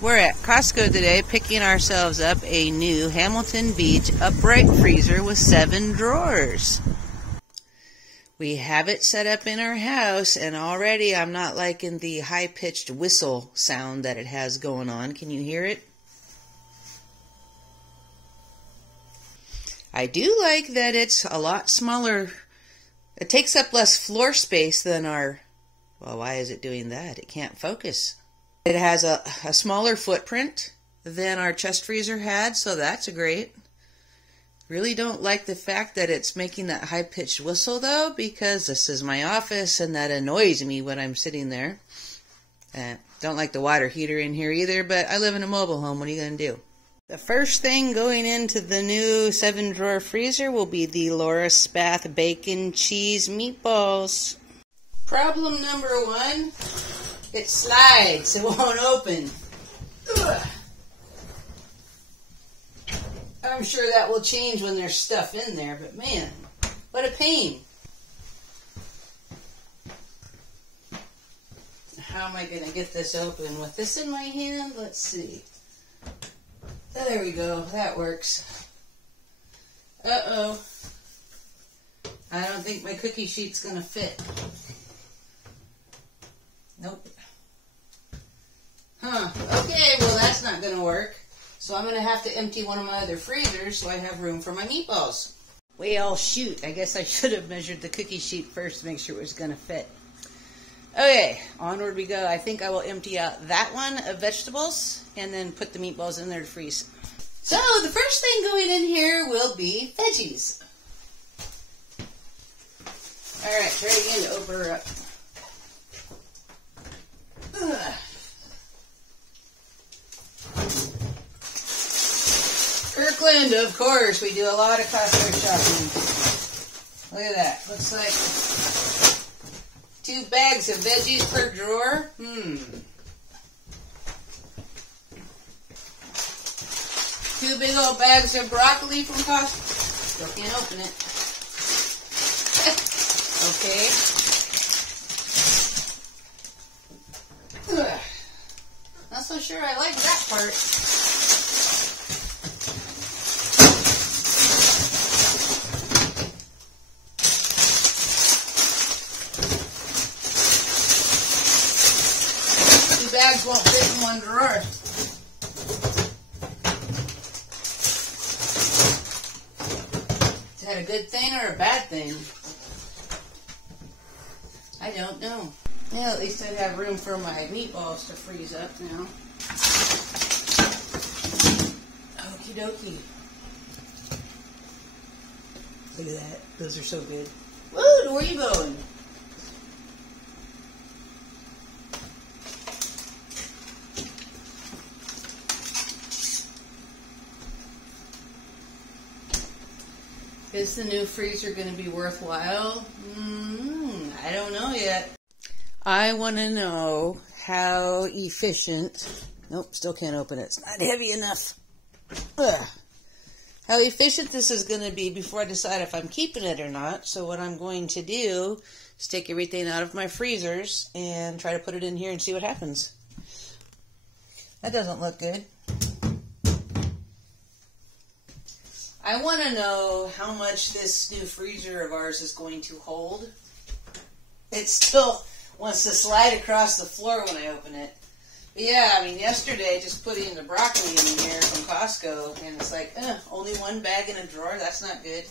We're at Costco today picking ourselves up a new Hamilton Beach upright freezer with 7 drawers. We have it set up in our house, and already I'm not liking the high-pitched whistle sound that it has going on. Can you hear it? I do like that it's a lot smaller. It takes up less floor space than our... Well, why is it doing that? It can't focus. It has a smaller footprint than our chest freezer had, so that's great. Really don't like the fact that it's making that high-pitched whistle, though, because this is my office, and that annoys me when I'm sitting there. Don't like the water heater in here either, but I live in a mobile home. What are you going to do? The first thing going into the new 7-drawer freezer will be the Laura Spath bacon cheese meatballs. Problem number 1, it slides. It won't open. Ugh. I'm sure that will change when there's stuff in there, but man, what a pain. How am I going to get this open with this in my hand? Let's see. There we go. That works. Uh-oh. I don't think my cookie sheet's going to fit. Nope. Huh. Okay, well that's not going to work. So I'm going to have to empty one of my other freezers so I have room for my meatballs. Well, shoot. I guess I should have measured the cookie sheet first to make sure it was going to fit. Okay, onward we go. I think I will empty out that one of vegetables and then put the meatballs in there to freeze. So the first thing going in here will be veggies. Alright, try again to open her up. Ugh. Kirkland, of course. We do a lot of Costco shopping. Look at that. Looks like 2 bags of veggies per drawer. 2 big old bags of broccoli from Costco. Still can't open it. Okay. Ugh. Not so sure I like that part. 2 bags won't fit in one drawer. Is that a good thing or a bad thing? I don't know. Well, at least I have room for my meatballs to freeze up now. Okie dokie. Look at that. Those are so good. Woo, where are you going? Is the new freezer going to be worthwhile? I don't know yet. I want to know how efficient... Nope, still can't open it. It's not heavy enough. Ugh. How efficient this is going to be before I decide if I'm keeping it or not. So what I'm going to do is take everything out of my freezers and try to put it in here and see what happens. That doesn't look good. I want to know how much this new freezer of ours is going to hold. It still wants to slide across the floor when I open it. But yeah, I mean, yesterday just putting the broccoli in here from Costco, and it's like, only 1 bag in a drawer? That's not good.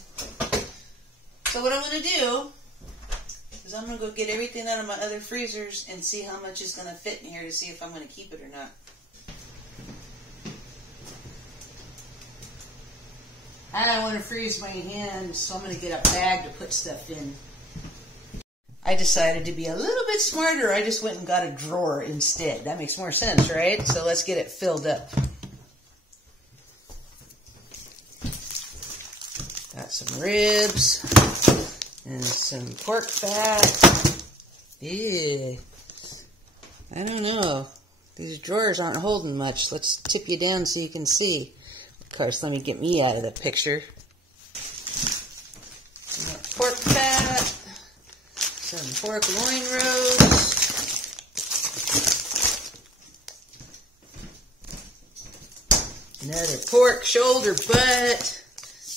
So what I'm going to do is I'm going to go get everything out of my other freezers and see how much is going to fit in here to see if I'm going to keep it or not. And I want to freeze my hands, so I'm going to get a bag to put stuff in. I decided to be a little bit smarter. I just went and got a drawer instead. That makes more sense, right? So let's get it filled up. Got some ribs and some pork fat. Yeah. I don't know. These drawers aren't holding much. Let's tip you down so you can see. Of course, let me get me out of the picture. Pork fat. Some pork loin roast. Another pork shoulder butt.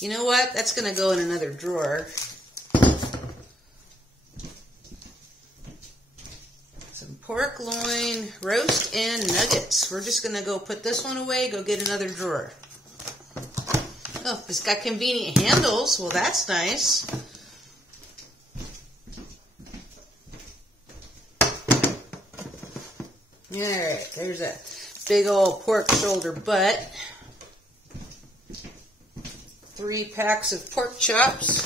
You know what? That's going to go in another drawer. Some pork loin, roast, and nuggets. We're just going to go put this one away, go get another drawer. Oh, it's got convenient handles. Well, that's nice. Alright, there's that big old pork shoulder butt. 3 packs of pork chops.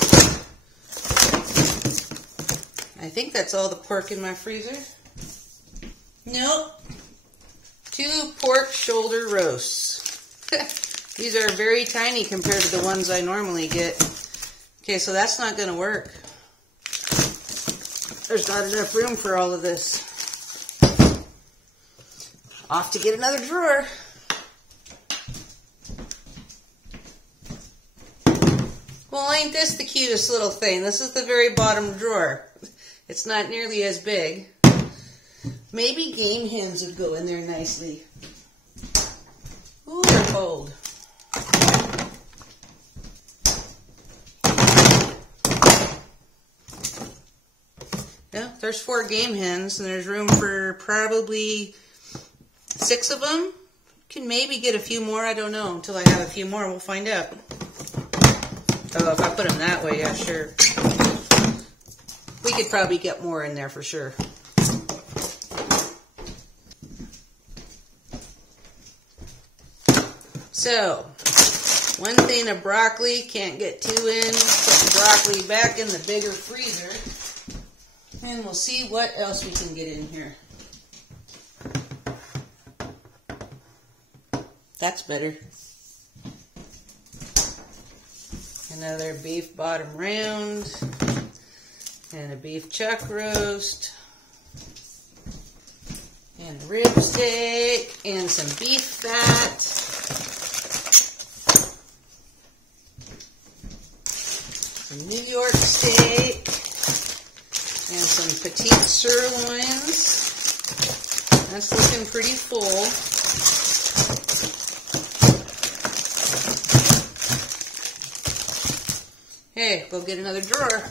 I think that's all the pork in my freezer. Nope. 2 pork shoulder roasts. These are very tiny compared to the ones I normally get. Okay, so that's not going to work. There's not enough room for all of this. Off to get another drawer. Well, ain't this the cutest little thing? This is the very bottom drawer. It's not nearly as big. Maybe game hens would go in there nicely. Ooh, they're cold. Yeah, there's 4 game hens, and there's room for probably 6 of them. Can maybe get a few more. I don't know. Until I have a few more, we'll find out. Oh, if I put them that way, yeah, sure. We could probably get more in there for sure. So, 1 thing of broccoli, can't get 2 in. Put the broccoli back in the bigger freezer. And we'll see what else we can get in here. That's better. Another beef bottom round. And a beef chuck roast. And a rib steak. And some beef fat. Some New York steak. And some petite sirloins. That's looking pretty full. Hey, go get another drawer.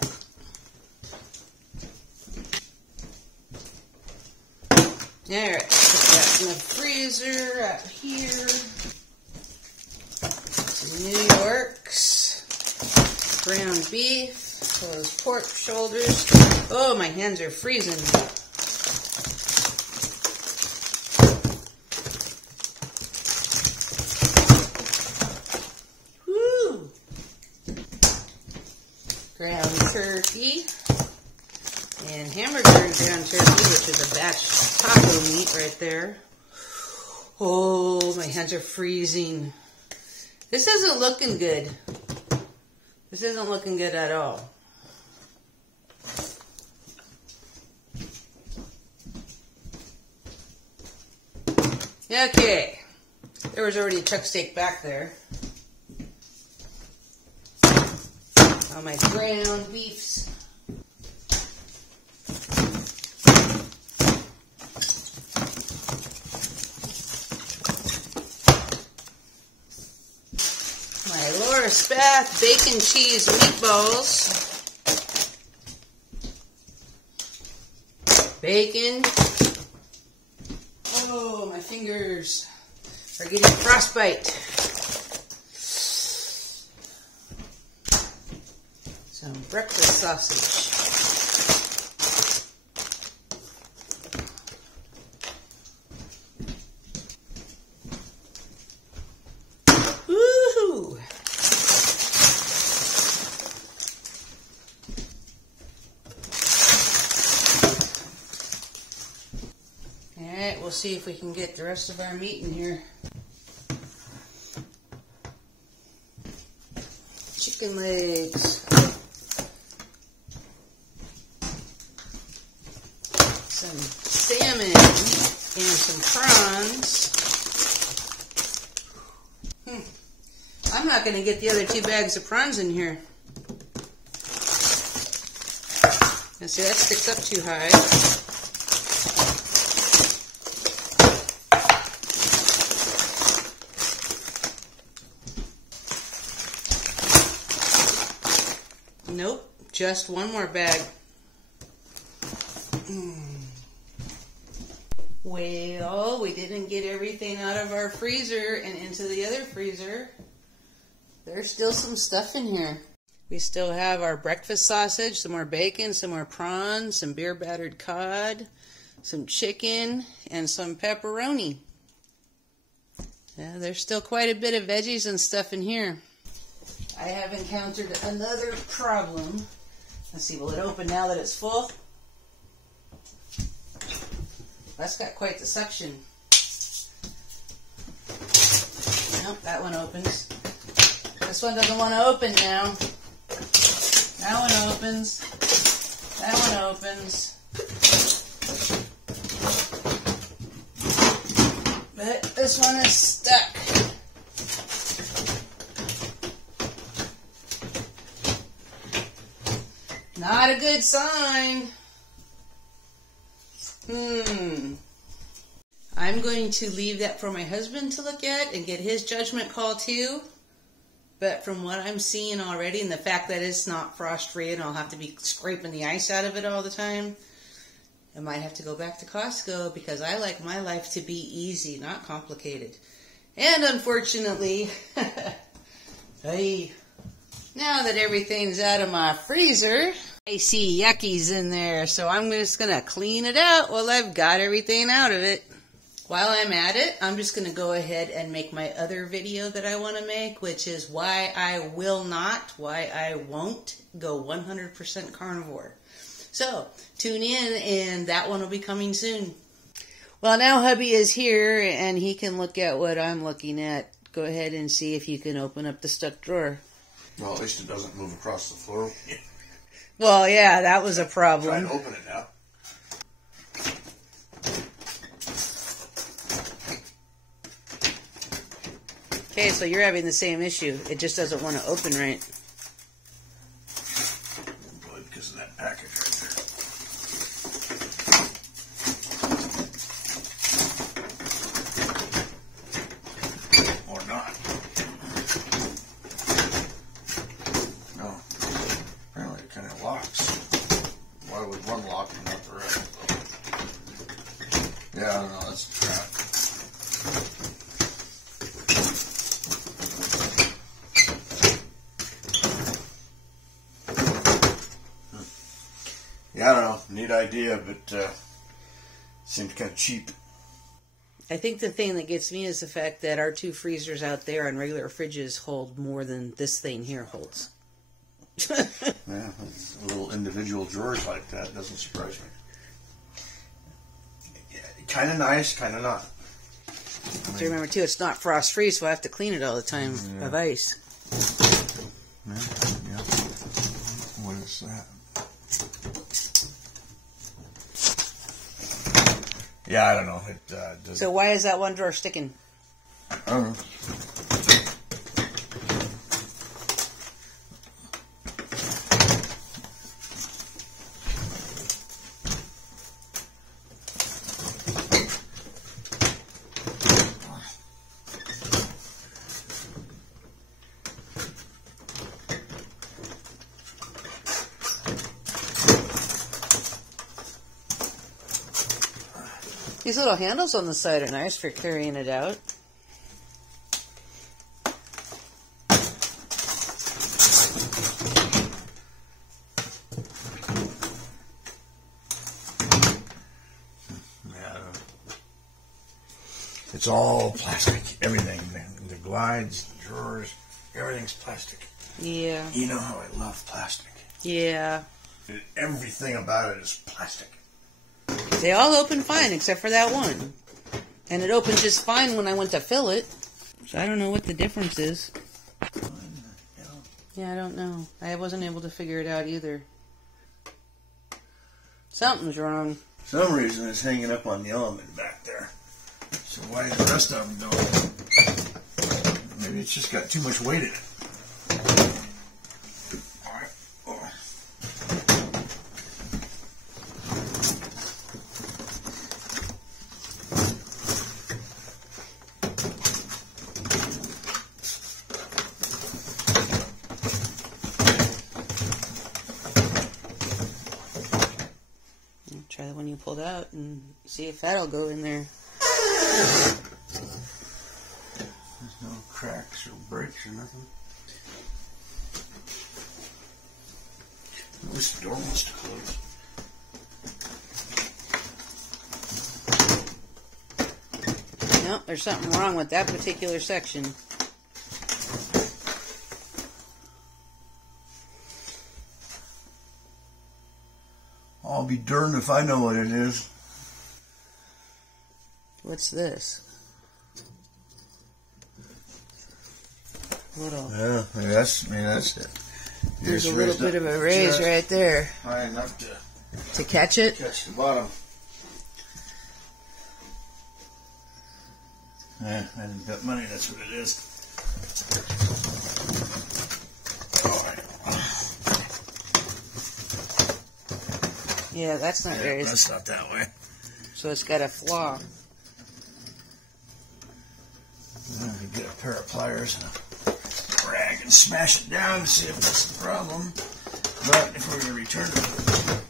Alright, put that in the freezer out here. Some New Yorks. Ground beef. Those pork shoulders. Oh, my hands are freezing. Woo! Ground turkey. And hamburger and ground turkey, which is a batch taco meat right there. Oh, my hands are freezing. This isn't looking good. This isn't looking good at all. Okay, there was already a chuck steak back there. All my ground beefs. My Laura Spath bacon cheese meatballs. Bacon. Oh, my fingers are getting frostbite. Some breakfast sausage. Woohoo! Alright, we'll see if we can get the rest of our meat in here. Chicken legs. Some salmon and some prawns. I'm not going to get the other 2 bags of prawns in here. Now see, that sticks up too high. Nope, just one more bag. Well, we didn't get everything out of our freezer and into the other freezer. There's still some stuff in here. We still have our breakfast sausage, some more bacon, some more prawns, some beer battered cod, some chicken, and some pepperoni. Yeah, there's still quite a bit of veggies and stuff in here. I have encountered another problem. Let's see, will it open now that it's full? That's got quite the suction. Nope, that one opens. This one doesn't want to open now. That one opens. That one opens. But this one is stuck. Not a good sign. I'm going to leave that for my husband to look at and get his judgment call too. But from what I'm seeing already, and the fact that it's not frost-free and I'll have to be scraping the ice out of it all the time, I might have to go back to Costco because I like my life to be easy, not complicated. And unfortunately, now that everything's out of my freezer, I see yuckies in there, so I'm just going to clean it out while I've got everything out of it. While I'm at it, I'm just going to go ahead and make my other video that I want to make, which is why I won't go 100% carnivore. So, tune in, and that one will be coming soon. Well, now hubby is here, and he can look at what I'm looking at. Go ahead and see if you can open up the stuck drawer. Well, at least it doesn't move across the floor. Well, yeah, that was a problem. Try and open it now. Okay, so you're having the same issue. It just doesn't want to open right. Probably because of that package right there. Or not. No. Apparently it kind of locks. Why would one lock and not the rest? Yeah, I don't know. That's crap. Yeah, I don't know. Neat idea, but seems kind of cheap. I think the thing that gets me is the fact that our two freezers out there on regular fridges hold more than this thing here holds. Yeah, little individual drawers like that doesn't surprise me. Yeah, kind of nice, kind of not. So remember too, it's not frost free, so I have to clean it all the time of ice. Yeah. What is that? Yeah, I don't know. It does. So why is that one drawer sticking? I don't know. These little handles on the side are nice for carrying it out. It's all plastic. Everything. The glides, the drawers, everything's plastic. Yeah. You know how I love plastic. Yeah. Everything about it is plastic. They all open fine except for that one. And it opened just fine when I went to fill it. So I don't know what the difference is. Yeah, I don't know. I wasn't able to figure it out either. Something's wrong. For some reason it's hanging up on the element back there. So why is the rest of them going? Maybe it's just got too much weight in it. and see if that'll go in there. There's no cracks or breaks or nothing. This door wants to close. Nope, there's something wrong with that particular section. I'll be darned if I know what it is. What's this? Little. Yeah, that's it. There's a little bit of a raise right there. High enough to catch it. Catch the bottom. Yeah, I didn't bet money. That's what it is. Yeah, that's not raised. That's not that way. So it's got a flaw. I'm going to get a pair of pliers and a rag and smash it down to see if that's the problem. But if we're going to return it.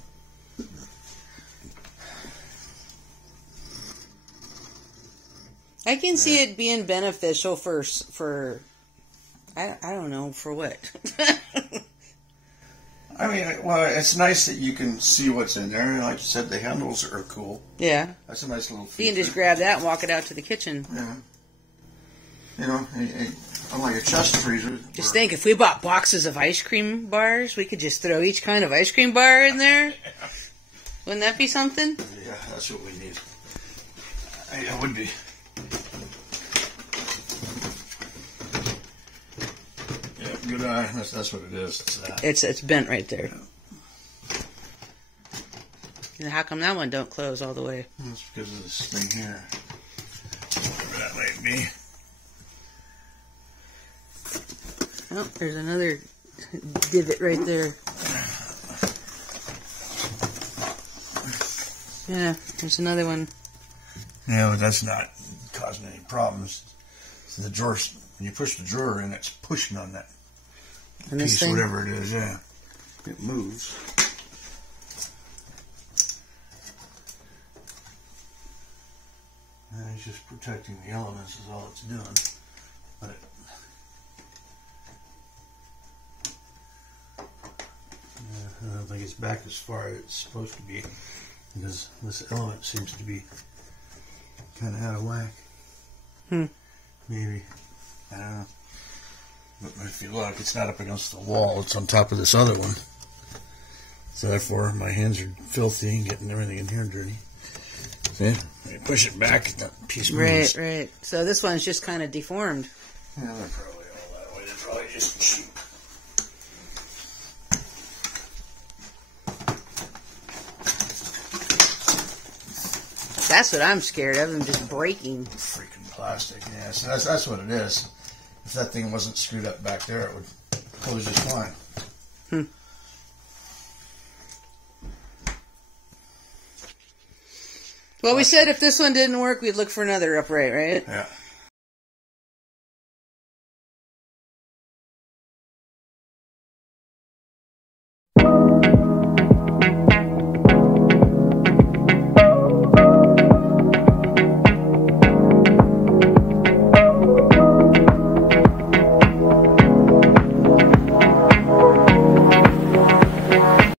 I can see it being beneficial for I don't know, for what. I mean, well, it's nice that you can see what's in there. Like you said, the handles are cool. Yeah. That's a nice little feature. You can just grab that and walk it out to the kitchen. Yeah. You know, unlike a chest freezer. Just think, if we bought boxes of ice cream bars, we could just throw each kind of ice cream bar in there. Wouldn't that be something? Yeah, that's what we need. It would be. Yeah, good eye. That's what it is. It's bent right there. And how come that one don't close all the way? That's because of this thing here. Whatever that might be. Oh, there's another divot right there. Yeah, there's another one. Yeah, but that's not causing any problems. So the drawer, when you push the drawer in, it's pushing on that and this piece, thing? whatever it is, yeah. It moves. And it's just protecting the elements is all it's doing. But I don't think it's back as far as it's supposed to be, because this element seems to be kind of out of whack. Maybe. I don't know. But if you look, it's not up against the wall. It's on top of this other one. So therefore, my hands are filthy and getting everything in here dirty. See? When you push it back, that piece moves. Right. So this one's just kind of deformed. Yeah, they're probably all that way. They're probably just cheap. That's what I'm scared of, them just breaking. Freaking plastic, yeah. So that's what it is. If that thing wasn't screwed up back there, it would close just fine. Well, we said if this one didn't work, we'd look for another upright, right? Yeah.